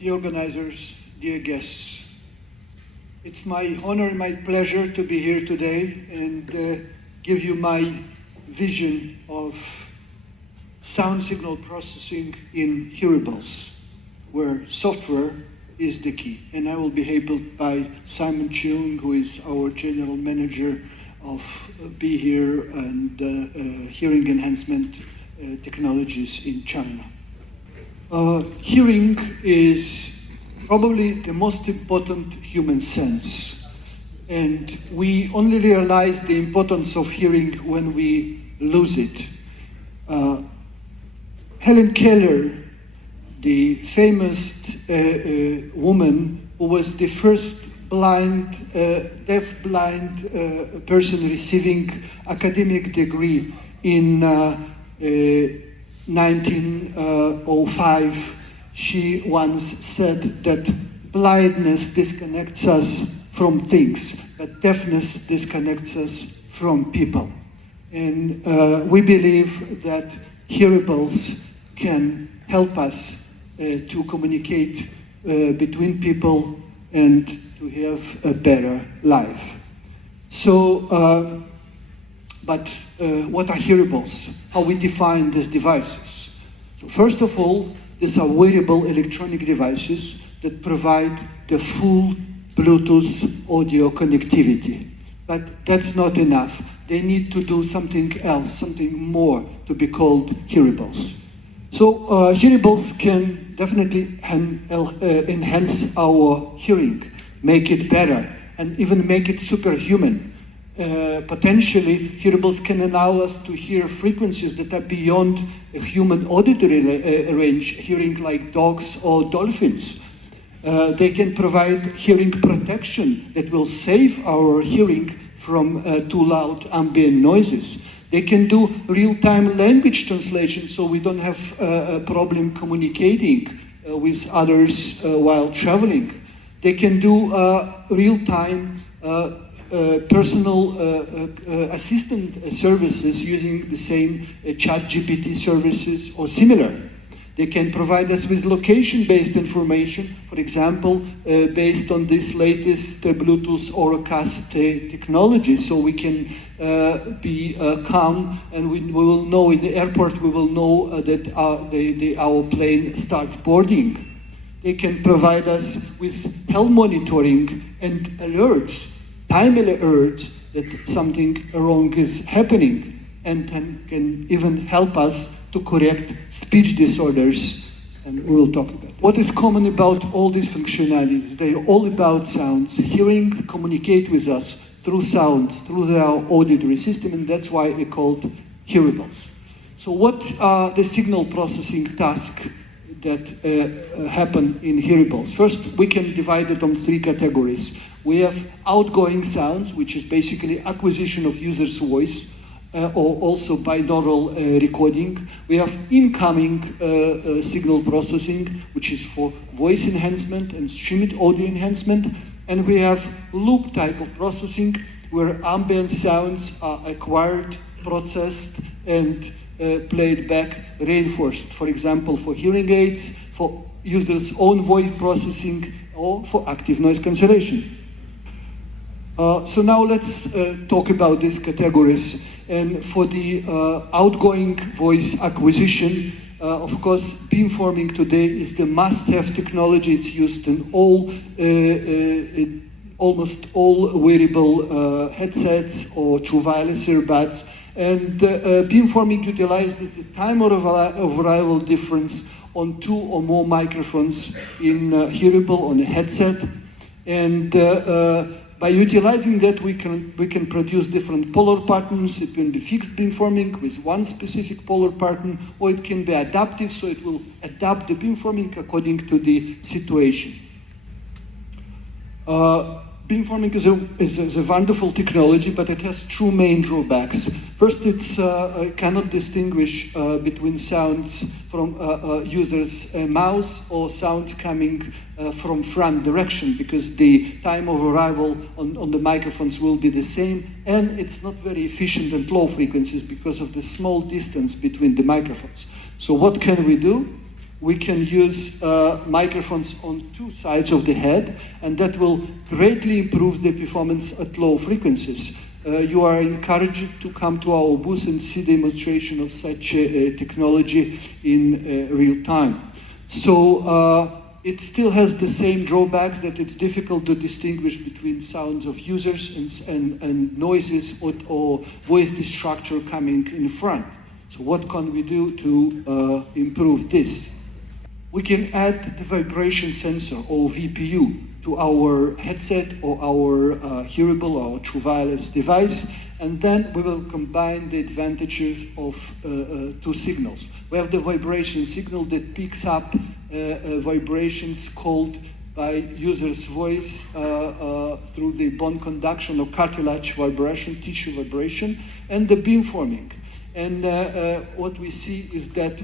dear organizers, dear guests. It's my honor and my pleasure to be here today and give you my vision of sound signal processing in hearables, where software is the key. And I will be helped by Simon Chung, who is our general manager of Be Here and hearing enhancement technologies in China. Hearing is probably the most important human sense, and we only realize the importance of hearing when we lose it. Helen Keller, the famous woman who was the first deaf-blind person receiving academic degree in 1905, she once said that blindness disconnects us from things, but deafness disconnects us from people. And we believe that hearables can help us to communicate between people and to have a better life. So, but what are hearables? How we define these devices? So first of all, these are wearable electronic devices that provide the full Bluetooth audio connectivity. But that's not enough. They need to do something else, something more to be called hearables. So hearables can definitely enhance our hearing, make it better, and even make it superhuman. Potentially, hearables can allow us to hear frequencies that are beyond a human auditory range, hearing like dogs or dolphins. They can provide hearing protection that will save our hearing from too loud ambient noises. They can do real-time language translation, so we don't have a problem communicating with others while traveling. They can do real-time personal assistant services using the same ChatGPT services or similar. They can provide us with location-based information, for example, based on this latest Bluetooth Auracast technology, so we can be calm, and we will know in the airport, we will know that our plane starts boarding. They can provide us with health monitoring and alerts, time alerts that something wrong is happening, and can even help us to correct speech disorders, and we will talk about it. What is common about all these functionalities? They are all about sounds. Hearing communicate with us through sounds, through our auditory system, and that's why they're called hearables. So what are the signal processing tasks that happen in hearables? First, we can divide it on three categories. We have outgoing sounds, which is basically acquisition of user's voice, or also binaural recording. We have incoming signal processing, which is for voice enhancement and streamed audio enhancement. And we have loop type of processing, where ambient sounds are acquired, processed, and played back, reinforced. For example, for hearing aids, for users' own voice processing, or for active noise cancellation. So now let's talk about these categories. And for the outgoing voice acquisition, of course, beamforming today is the must-have technology. It's used in almost all wearable headsets or through wireless earbuds. And beamforming utilizes the time of arrival difference on two or more microphones in hearable on a headset. And by utilizing that, we can produce different polar patterns. It can be fixed beamforming with one specific polar pattern, or it can be adaptive, so it will adapt the beamforming according to the situation. Beamforming is a wonderful technology, but it has two main drawbacks. First, it cannot distinguish between sounds from user's mouth or sounds coming from front direction, because the time of arrival on the microphones will be the same, and it's not very efficient at low frequencies because of the small distance between the microphones. So what can we do? we can use microphones on two sides of the head, and that will greatly improve the performance at low frequencies. You are encouraged to come to our booth and see demonstration of such technology in real time. So it still has the same drawbacks, that it's difficult to distinguish between sounds of users and noises or voice destructor coming in front. So what can we do to improve this? We can add the vibration sensor, or VPU, to our headset or our hearable or true wireless device, and then we will combine the advantages of two signals. We have the vibration signal that picks up vibrations called by user's voice through the bone conduction or cartilage vibration, tissue vibration, and the beamforming. And what we see is that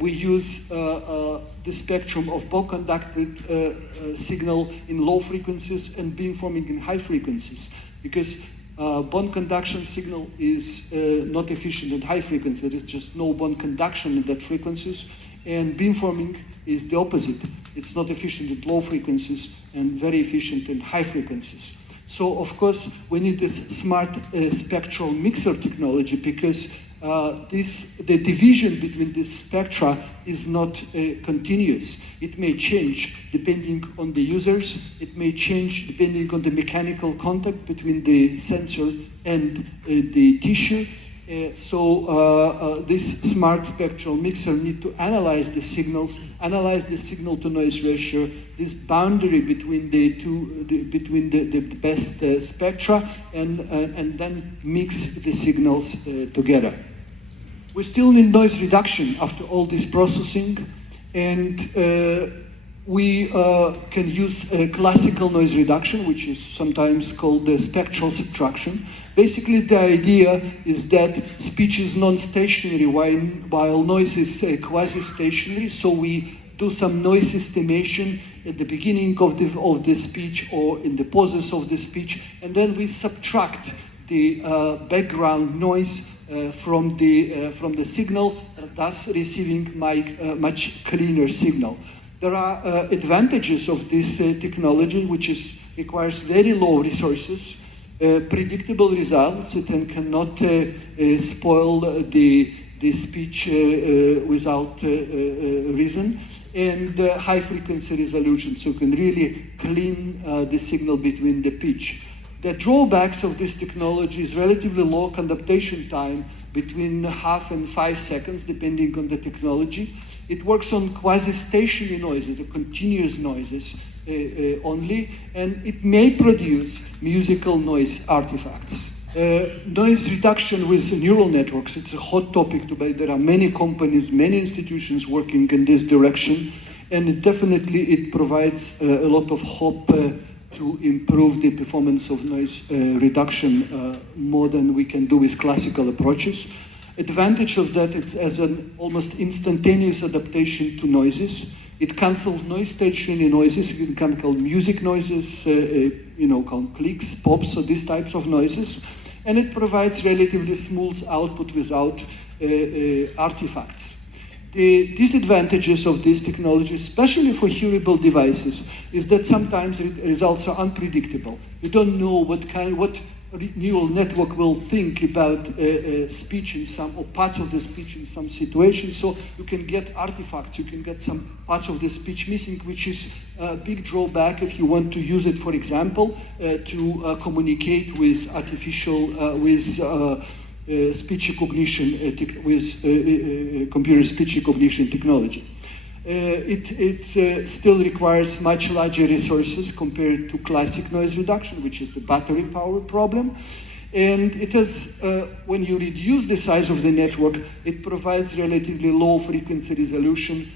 we use the spectrum of bone conducted signal in low frequencies and beamforming in high frequencies, because bone conduction signal is not efficient at high frequency. There is just no bone conduction in that frequencies, and beamforming is the opposite. It's not efficient at low frequencies and very efficient in high frequencies. So of course we need this smart spectral mixer technology, because the division between these spectra is not continuous. It may change depending on the users. It may change depending on the mechanical contact between the sensor and the tissue. So this smart spectral mixer need to analyze the signals, analyze the signal to noise ratio, this boundary between the two, between the best spectra, and then mix the signals together. We still need noise reduction after all this processing, and we can use classical noise reduction, which is sometimes called the spectral subtraction. Basically, the idea is that speech is non-stationary while noise is quasi-stationary, so we do some noise estimation at the beginning of the speech or in the pauses of the speech, and then we subtract the background noise from the signal, thus receiving much cleaner signal. There are advantages of this technology, which requires very low resources, predictable results, and cannot spoil the speech without reason, and high frequency resolution, so you can really clean the signal between the pitch. The drawbacks of this technology is relatively low conduction time, between 0.5 and 5 seconds, depending on the technology. It works on quasi-stationary noises, the continuous noises only, and it may produce musical noise artifacts. Noise reduction with neural networks, it's a hot topic today. There are many companies, many institutions working in this direction, and it provides a lot of hope to improve the performance of noise reduction more than we can do with classical approaches. Advantage of that, it has an almost instantaneous adaptation to noises. It cancels noise stationary noises. You can cancel music noises, called clicks, pops, or these types of noises. And it provides relatively smooth output without artifacts. The disadvantages of this technology, especially for hearable devices, is that sometimes results are unpredictable. You don't know what neural network will think about speech in some, or parts of the speech in some situations. So you can get artifacts, you can get some parts of the speech missing, which is a big drawback if you want to use it, for example, to communicate with speech recognition, with computer speech recognition technology. It still requires much larger resources compared to classic noise reduction, which is the battery power problem. And it has, when you reduce the size of the network, it provides relatively low frequency resolution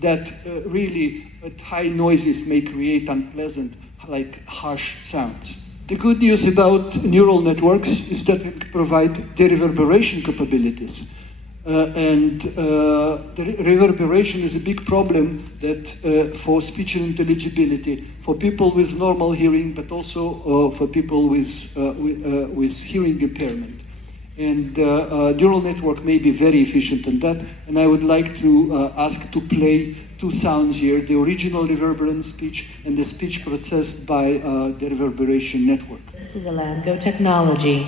that really at high noises may create unpleasant, like harsh sounds. The good news about neural networks is that it provides dereverberation capabilities. The reverberation is a big problem that for speech and intelligibility, for people with normal hearing, but also for people with hearing impairment. And neural network may be very efficient in that. And I would like to ask to play two sounds here, the original reverberant speech and the speech processed by the Dereverberation network. This is Alango Technology.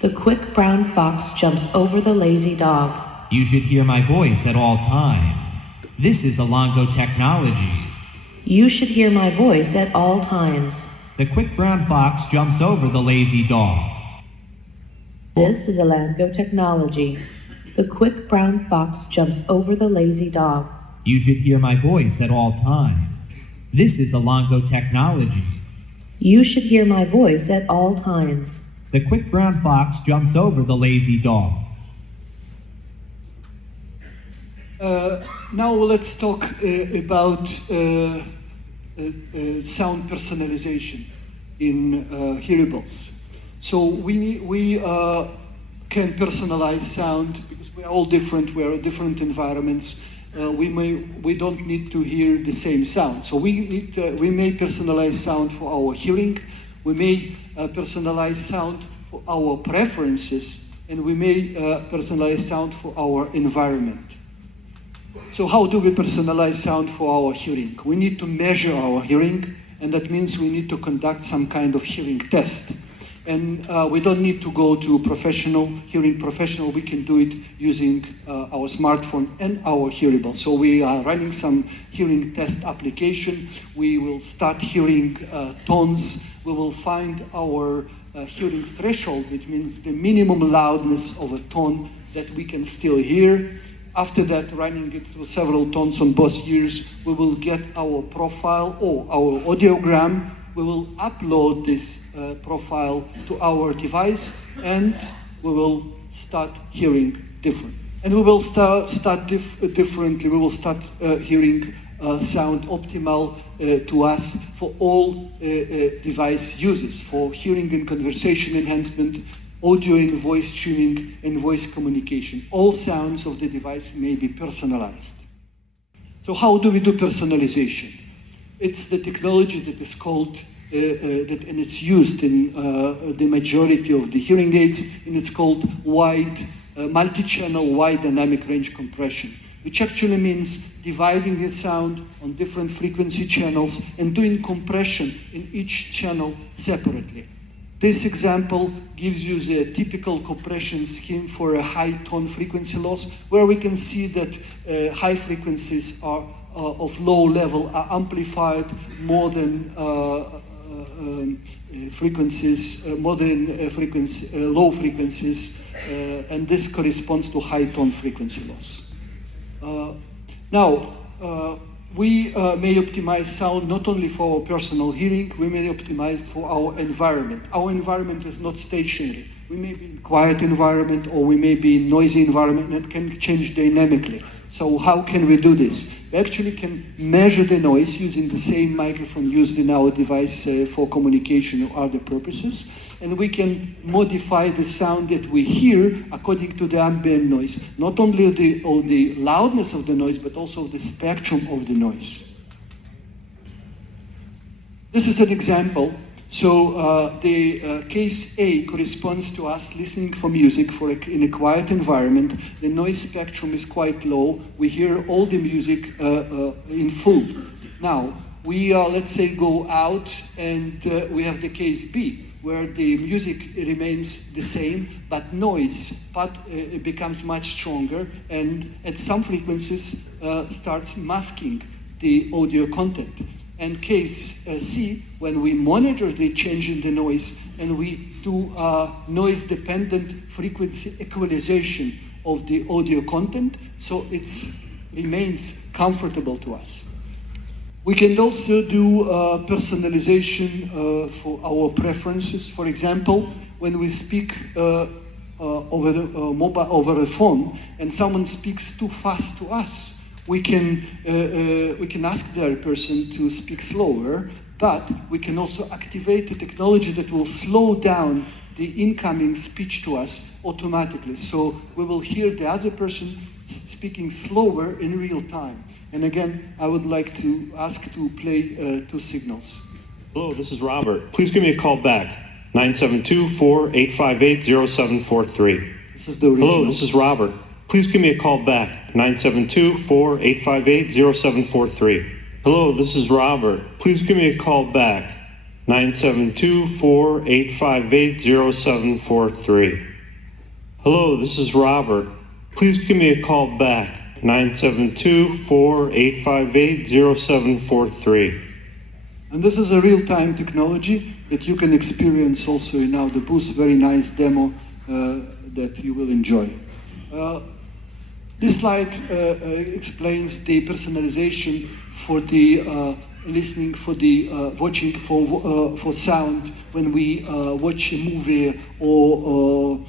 The quick brown fox jumps over the lazy dog. You should hear my voice at all times. This is Alango Technologies. You should hear my voice at all times. The quick brown fox jumps over the lazy dog. This is Alango Technology. The quick brown fox jumps over the lazy dog. You should hear my voice at all times. This is Alango Technologies. You should hear my voice at all times. The quick brown fox jumps over the lazy dog. Now let's talk about sound personalization in Hearables. So we can personalize sound because we are all different. We are in different environments. We don't need to hear the same sound. So we may personalize sound for our hearing. We may personalize sound for our preferences, and we may personalize sound for our environment. So how do we personalize sound for our hearing? We need to measure our hearing, and that means we need to conduct some kind of hearing test. And we don't need to go to hearing professional. We can do it using our smartphone and our hearables. So we are running some hearing test application. We will start hearing tones. We will find our hearing threshold, which means the minimum loudness of a tone that we can still hear. After that, running it through several tones on both ears, we will get our profile or our audiogram. We will upload this profile to our device, and we will start hearing different. And we will start differently. We will start hearing sound optimal to us for all device uses, for hearing and conversation enhancement, audio and voice tuning, and voice communication. All sounds of the device may be personalized. So how do we do personalization? It's the technology that is called, and it's used in the majority of the hearing aids, and it's called multi-channel wide dynamic range compression, which actually means dividing the sound on different frequency channels and doing compression in each channel separately. This example gives you the typical compression scheme for a high tone frequency loss, where we can see that high frequencies are of low level are amplified more than low frequencies, and this corresponds to high tone frequency loss. We may optimize sound not only for our personal hearing, we may optimize for our environment. Our environment is not stationary. We may be in a quiet environment, or we may be in a noisy environment, and it can change dynamically. So how can we do this? We actually can measure the noise using the same microphone used in our device for communication or other purposes, and we can modify the sound that we hear according to the ambient noise, not only the loudness of the noise, but also the spectrum of the noise. This is an example. So the case A corresponds to us listening for music in a quiet environment. The noise spectrum is quite low. We hear all the music in full. Now, we let's say go out, and we have the case B, where the music remains the same, but noise it becomes much stronger, and at some frequencies starts masking the audio content. And case C, when we monitor the change in the noise and we do noise-dependent frequency equalization of the audio content, so it remains comfortable to us. We can also do personalization for our preferences. For example, when we speak over a phone and someone speaks too fast to us, we can ask the other person to speak slower, but we can also activate the technology that will slow down the incoming speech to us automatically. So we will hear the other person speaking slower in real time. And again, I would like to ask to play two signals. Hello, this is Robert. Please give me a call back, 972-4858-0743. This is the original. Hello, this is Robert. Please give me a call back, 972-4858-0743. Hello, this is Robert. Please give me a call back, 972-4858-0743. Hello, this is Robert. Please give me a call back, 972-4858-0743. And this is a real-time technology that you can experience also in now the booth. Very nice demo that you will enjoy. This slide explains the personalization for the listening, for the watching for sound when we watch a movie or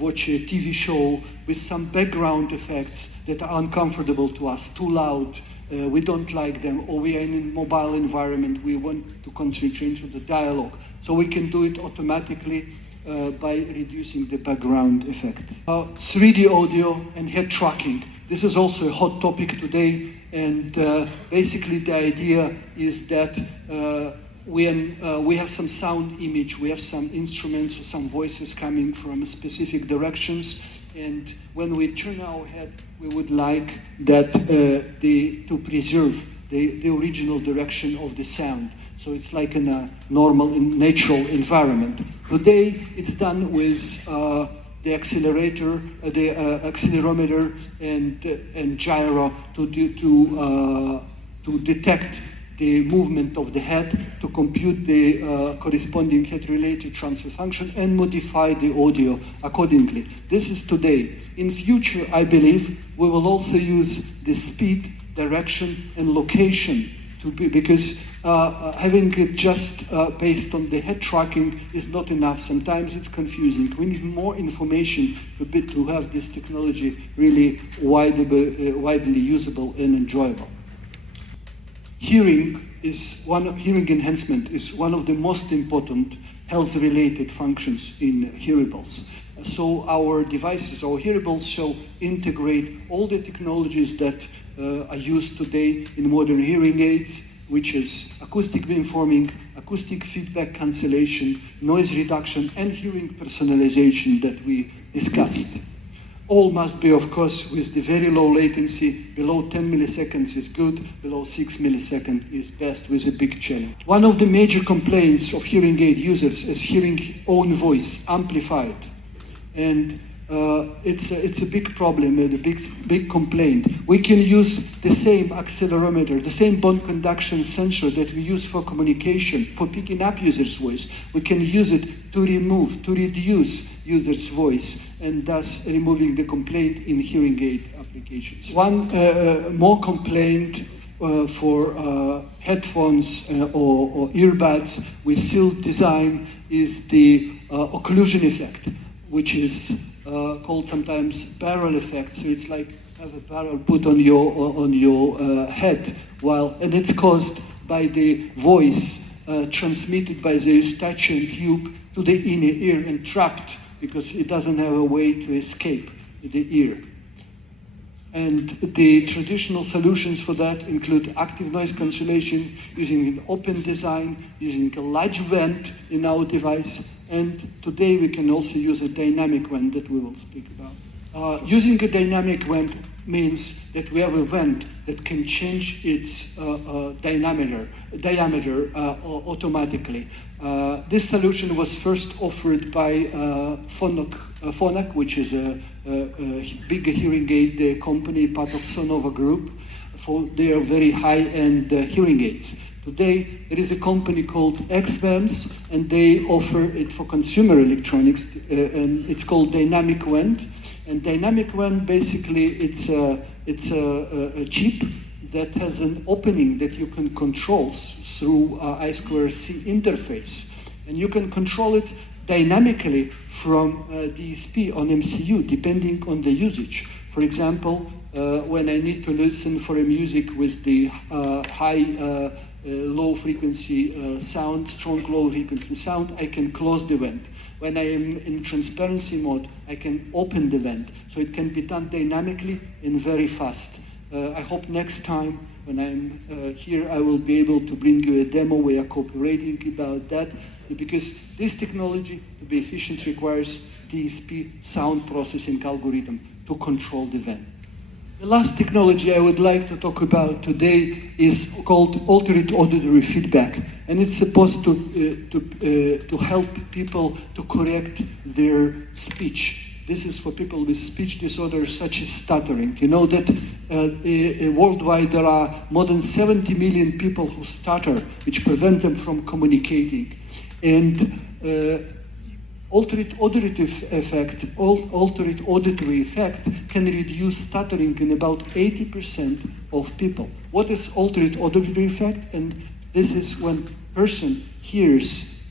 watch a TV show with some background effects that are uncomfortable to us, too loud. We don't like them, or we are in a mobile environment, we want to concentrate on the dialogue. So we can do it automatically by reducing the background effect. 3D audio and head tracking. This is also a hot topic today, and basically the idea is that when we have some sound image, we have some instruments or some voices coming from specific directions, and when we turn our head, we would like that to preserve the original direction of the sound. So it's like in a normal, natural environment. Today, it's done with the accelerator, the accelerometer, and gyro to detect the movement of the head, to compute the corresponding head-related transfer function, and modify the audio accordingly. This is today. In future, I believe, we will also use the speed, direction, and location because having it just based on the head tracking is not enough. Sometimes it's confusing. We need more information to have this technology really widely usable and enjoyable. Hearing enhancement is one of the most important health-related functions in hearables. So our devices, our hearables, shall integrate all the technologies that are used today in modern hearing aids, which is acoustic beamforming, acoustic feedback cancellation, noise reduction, and hearing personalization that we discussed. All must be, of course, with the very low latency. Below 10 milliseconds is good, below 6 milliseconds is best, with a big challenge. One of the major complaints of hearing aid users is hearing own voice amplified. And it's a big problem and a big complaint. We can use the same accelerometer, the same bone conduction sensor that we use for communication, for picking up users' voice. We can use it to reduce users' voice, and thus removing the complaint in hearing aid applications. One more complaint for headphones or earbuds with sealed design is the occlusion effect, which is called sometimes barrel effect. So it's like have a barrel put on your head, and it's caused by the voice transmitted by the eustachian tube to the inner ear and trapped because it doesn't have a way to escape the ear. And the traditional solutions for that include active noise cancellation, using an open design, using a large vent in our device, and today we can also use a dynamic vent that we will speak about. Using a dynamic vent means that we have a vent that can change its diameter automatically. This solution was first offered by Phonak, which is a big hearing aid company, part of Sonova Group, for their very high-end hearing aids. Today, there is a company called xMEMS, and they offer it for consumer electronics, and it's called Dynamic Vent. And Dynamic Vent, basically, it's a chip that has an opening that you can control through I2C interface. And you can control it dynamically from DSP on MCU, depending on the usage. For example, when I need to listen for a music with the low frequency sound, strong low frequency sound, I can close the vent. When I am in transparency mode, I can open the vent. So it can be done dynamically and very fast. I hope next time when I'm here, I will be able to bring you a demo. We are cooperating about that because this technology, to be efficient, requires DSP sound processing algorithm to control the van. The last technology I would like to talk about today is called altered auditory feedback, and it's supposed to help people to correct their speech. This is for people with speech disorders such as stuttering. You know that worldwide there are more than 70 million people who stutter, which prevent them from communicating. And altered auditory effect can reduce stuttering in about 80% of people. What is altered auditory effect? And this is when person hears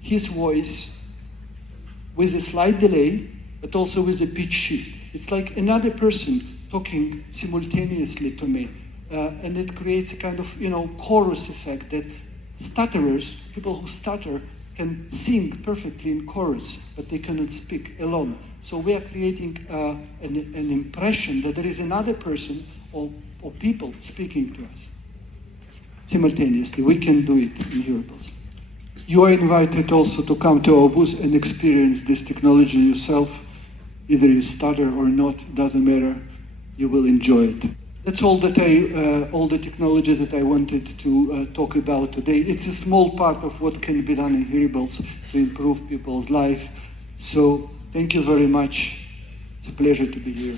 his voice with a slight delay, but also with a pitch shift. It's like another person talking simultaneously to me. And it creates a kind of, chorus effect that stutterers, people who stutter, can sing perfectly in chorus, but they cannot speak alone. So we are creating an impression that there is another person or people speaking to us simultaneously. We can do it in Hearables. You are invited also to come to our booth and experience this technology yourself. Either you stutter or not, doesn't matter. You will enjoy it. That's all all the technologies that I wanted to talk about today. It's a small part of what can be done in Hearables to improve people's life. So thank you very much. It's a pleasure to be here.